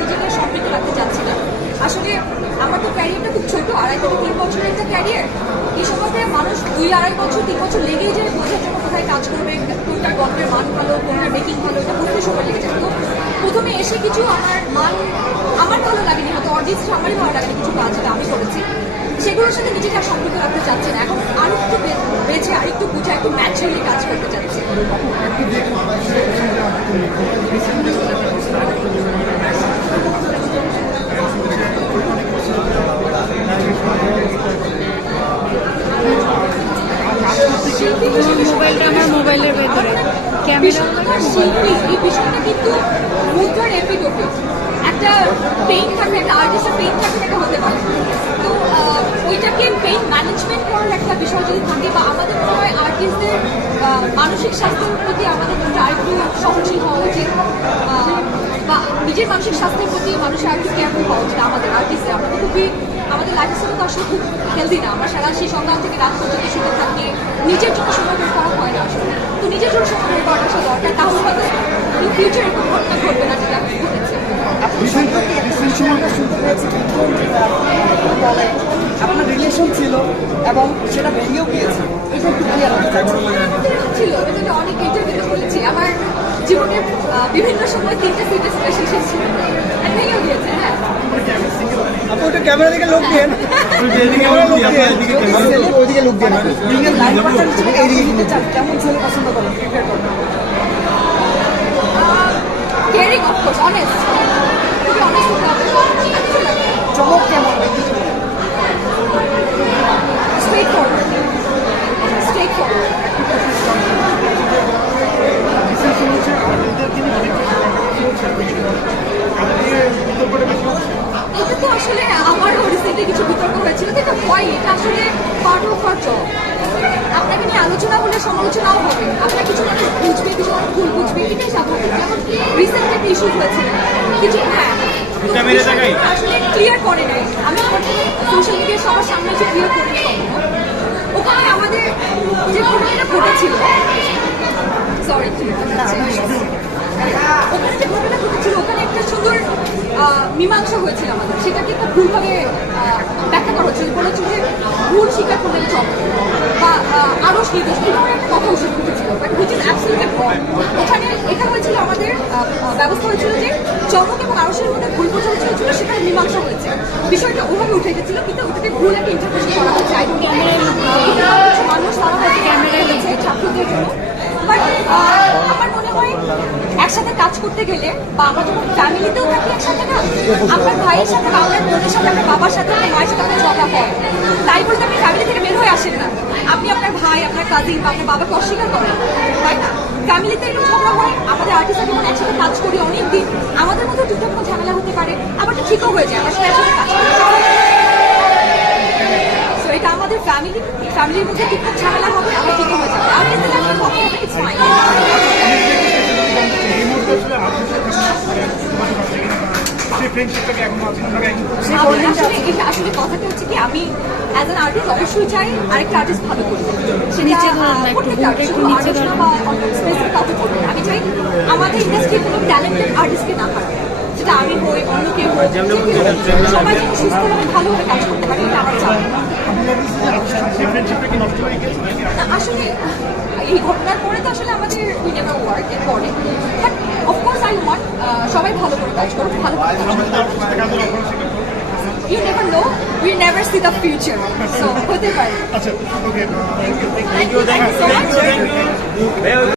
নিজেকে সম্পৃক্ত রাখতে চাচ্ছি না। আসলে আমার তো ক্যারিয়ারটা খুব ছোট, আড়াই থেকে তিন বছরের একটা ক্যারিয়ার এই সময়তে মানুষ দুই, আড়াই বছর, তিন বছর লেগেই যায় বোঝার জন্য কোথায় কাজ করবে, কোনটার গল্পের মান ভালো, কোনটার মেকিং ভালো, এটা বুঝতে সময় লেগে যায়। তো প্রথমে এসে কিছু আমার মান, আমার ভালো লাগেনি, হয়তো অডিয়েন্স আমারই ভালো লাগেনি কিছু কাজ আমি করেছি। সেগুলোর সাথে নিজেকে আর সম্পৃক্ত রাখতে চাচ্ছি না। এখন আরও একটু বেছে আর একটু বুঝে, একটু ন্যাচারালি কাজ করতে চাচ্ছি। মোবাইলটা আমার মোবাইলের ভেতরে। বিষয়টা এই বিষয়টা কিন্তু মুদ্রার এপিটোপি একটা পেইন্ট থাকে একটা আর্টিস্টের পেইন্ট থাকে এটা হতে পারে। তো ওইটাকে পেইন্ট ম্যানেজমেন্ট করার একটা বিষয় যদি থাকে বা আমাদের মনে হয় আর্টিস্টদের মানসিক স্বাস্থ্যের প্রতি আমাদের মনে সহনশীল হওয়া উচিত। বা নিজের মানসিক স্বাস্থ্যের প্রতি মানুষের আরেকটু কেয়ারফুল হওয়া উচিত আমাদের আর্টিস্টরা আমরা তো খুবই আমাদের লাইফস্টাইল তো আসলে খুব হেলদি না। আমরা সারা সেই সকাল থেকে রাত পর্যন্ত শুতে থাকি। নিজের জন্য সময় বের করা হয় না আসলে। তো নিজের জন্য সময় বের করাটা আসলে দরকার। তাহলে হয়তো ইন ফিউচার এরকম ঘটনা ঘটবে না যেটা ঘটেছে। বলে আপনার রিলেশন ছিল এবং সেটা ভেঙেও গিয়েছে? এটা একটু ক্লিয়ার ছিল এটা অনেক ইন্টারভিউতে বলেছি। আমার জীবনের বিভিন্ন সময় তিনটে তিনটে ছিল। আর ভেঙেও গিয়েছে হ্যাঁ। ওটা ক্যামেরা দিকে লোক দেন। ওইদিকে লোক হিসেবে এইদিকে কিনতে চান খুবই অনেস্ট হতে হবে কিছু লাগে চমক কেমন স্ট্রেট ফরওয়ার্ড স্ট্রেট ফরওয়ার্ড এটা তো আসলে আমারও কিছু বিতর্ক হয়েছিল তো এটা হয় এটা আসলে পার্ট অফ আর জব আপনাকে নিয়ে আলোচনা হলে সমালোচনাও হবে। আপনার কিছু মানুষ বুঝবে কিছু মানুষ ভুল বুঝবে এটাই স্বাভাবিক। যেমন রিসেন্ট একটা ইস্যু হয়েছে। কিছু হ্যাঁ আসলে ক্লিয়ার করে নাই। আমি সোশ্যাল মিডিয়ার সবার সামনে এসে ক্লিয়ার করি ওখানে আমাদের যে ঘটনাটা ঘটেছিল সরি ঘটেছিল একটা মীমাংসা হয়েছিল আমাদের। সেটাকে খুব ভুলভাবে ব্যাখ্যা করা হচ্ছিল বলা যে ভুল স্বীকার করলে চল। বা আরস নির্দেশ একটা কথা উচিত উঠেছিল বাট হুইচ ইজ অ্যাবসলিউটলি এটা হয়েছিল আমাদের ব্যবস্থা হয়েছিল যে চমক এবং মধ্যে ভুল বোঝাবুঝি হয়েছিল, সেখানে মীমাংসা হয়েছে। বিষয়টা ওভাবে উঠে গেছিল, কিন্তু ওটাকে ভুল একটা ইন্টারপ্রেশন করা হচ্ছে আই ডোন্ট কিছু মানুষ তারা হয়তো ক্যামেরায় লেগেছে ছাত্রদের জন্য বাট আমার মনে হয় একসাথে কাজ করতে গেলে বা যখন ফ্যামিলিতেও থাকি একসাথে না আপনার ভাইয়ের সাথে বা আপনার বোনের সাথে আপনার বাবার সাথে আপনার মায়ের সাথে আপনার ঝগড়া হয়। তাই বলতে আপনি ফ্যামিলি থেকে বের হয়ে আসেন না। আপনি আপনার ভাই, আপনার কাজিন বা আপনার বাবাকে অস্বীকার করেন, তাই না? ফ্যামিলিতে এরকম ঝগড়া হয়, আমাদের আর্টিস্টরা যখন একসাথে কাজ করি অনেক দিন আমাদের মধ্যে দুটো কোনো ঝামেলা হতে পারে আবার ঠিকও হয়ে যায় সাথে একসাথে কাজ করি। এটা আমাদের ফ্যামিলি ফ্যামিলির মধ্যে ঠিকঠাক ঝামেলা হবে? আর আমরা আসলে কথাটা হচ্ছে কি আমি অ্যাজ অ্যান আর্টিস্ট অবশ্যই চাই আরেকটা আর্টিস্ট ভালো করবে সেটা নিচে। আমি চাই আমাদের ইন্ডাস্ট্রি কোনো ট্যালেন্টেড আর্টিস্টকে না হারায় সেটা আমি হই অন্য কেউ হোক সবাই যেন সুস্থভাবে ভালোভাবে কাজ করতে পারে এটা আমার চাই না, আসলে এই ঘটনার পরে তো আসলে আমাদের উই নেভার ওয়ার্ক এর পরে বাট অফকোর্স আই ওয়ান্ট সবাই ভালো করে কাজ করুক ভালো you never know we never see the future. হতে পারে। আচ্ছা ওকে thank you thank you. So much.